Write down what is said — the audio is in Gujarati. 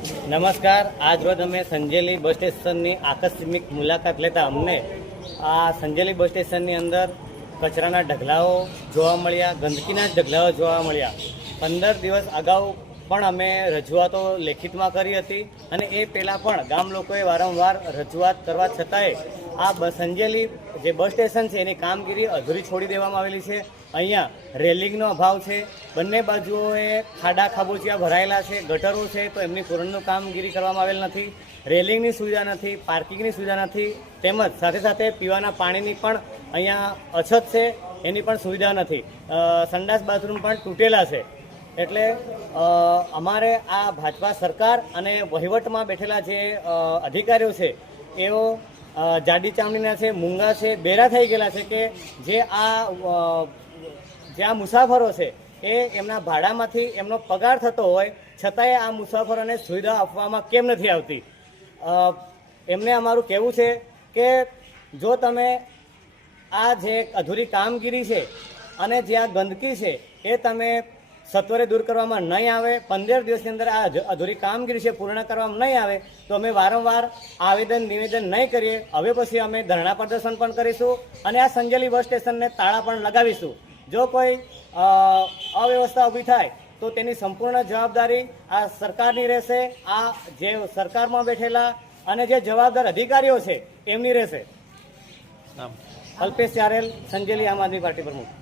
નમસ્કાર. આજ રોજ અમે સંજેલી બસ સ્ટેશનની આકસ્મિક મુલાકાત લેતા અમને આ સંજેલી બસ સ્ટેશનની અંદર કચરાના ઢગલાઓ જોવા મળ્યા, ગંદકીના ઢગલાઓ જોવા મળ્યા. 15 દિવસ અગાઉ પણ અમે રજૂઆતો લેખિતમાં કરી હતી અને એ પહેલાં પણ ગામ લોકોએ વારંવાર રજૂઆત કરવા છતાંય આ સંજેલી જે બસ સ્ટેશન છે એની કામગીરી અધૂરી છોડી દેવામાં આવેલી છે. અહીંયા રેલિંગનો અભાવ છે, બંને બાજુઓએ ખાડા ખાબોચિયા ભરાયેલા છે, ગટરો છે તો એમની પૂરણનું કામગીરી કરવામાં આવેલ નથી. રેલિંગની સુવિધા નથી, પાર્કિંગની સુવિધા નથી, તેમજ સાથે સાથે પીવાના પાણીની પણ અહીંયા અછત છે, એની પણ સુવિધા નથી. સંડાસ બાથરૂમ પણ તૂટેલા છે. એટલે અમારે આ ભાજપા સરકાર અને વહીવટમાં બેઠેલા જે અધિકારીઓ છે એઓ જાડી ચામડીના છે, મૂંગા છે, બેરા થઈ ગયેલા છે કે જે આ મુસાફરો છે એ એમના ભાડામાંથી એમનો પગાર થતો હોય છતાંય આ મુસાફરોને સુવિધા આપવામાં કેમ નથી આવતી. એમને અમારું કહેવું છે કે જો તમે આ જે અધૂરી કામગીરી છે અને જે આ ગંદકી છે એ તમે સત્વરે દૂર કરવામાં નહીં આવે, 15 દિવસની અંદર આ અધૂરી કામગીરી છે પૂર્ણ કરવામાં નહીં આવે તો અમે વારંવાર આવેદન નિવેદન નહીં કરીએ. હવે પછી અમે ધરણા પ્રદર્શન પણ કરીશું અને આ સંજેલી બસ સ્ટેશનને તાળા પણ લગાવીશું. જો કોઈ અવ્યવસ્થા ઊભી થાય તો તેની સંપૂર્ણ જવાબદારી આ સરકારની રહેશે. આ જે સરકારમાં બેઠેલા અને જે જવાબદાર અધિકારીઓ છે એમની રહેશે. અલ્પેશ ચારેલ, સંજેલી આમ આદમી પાર્ટી પ્રમુખ.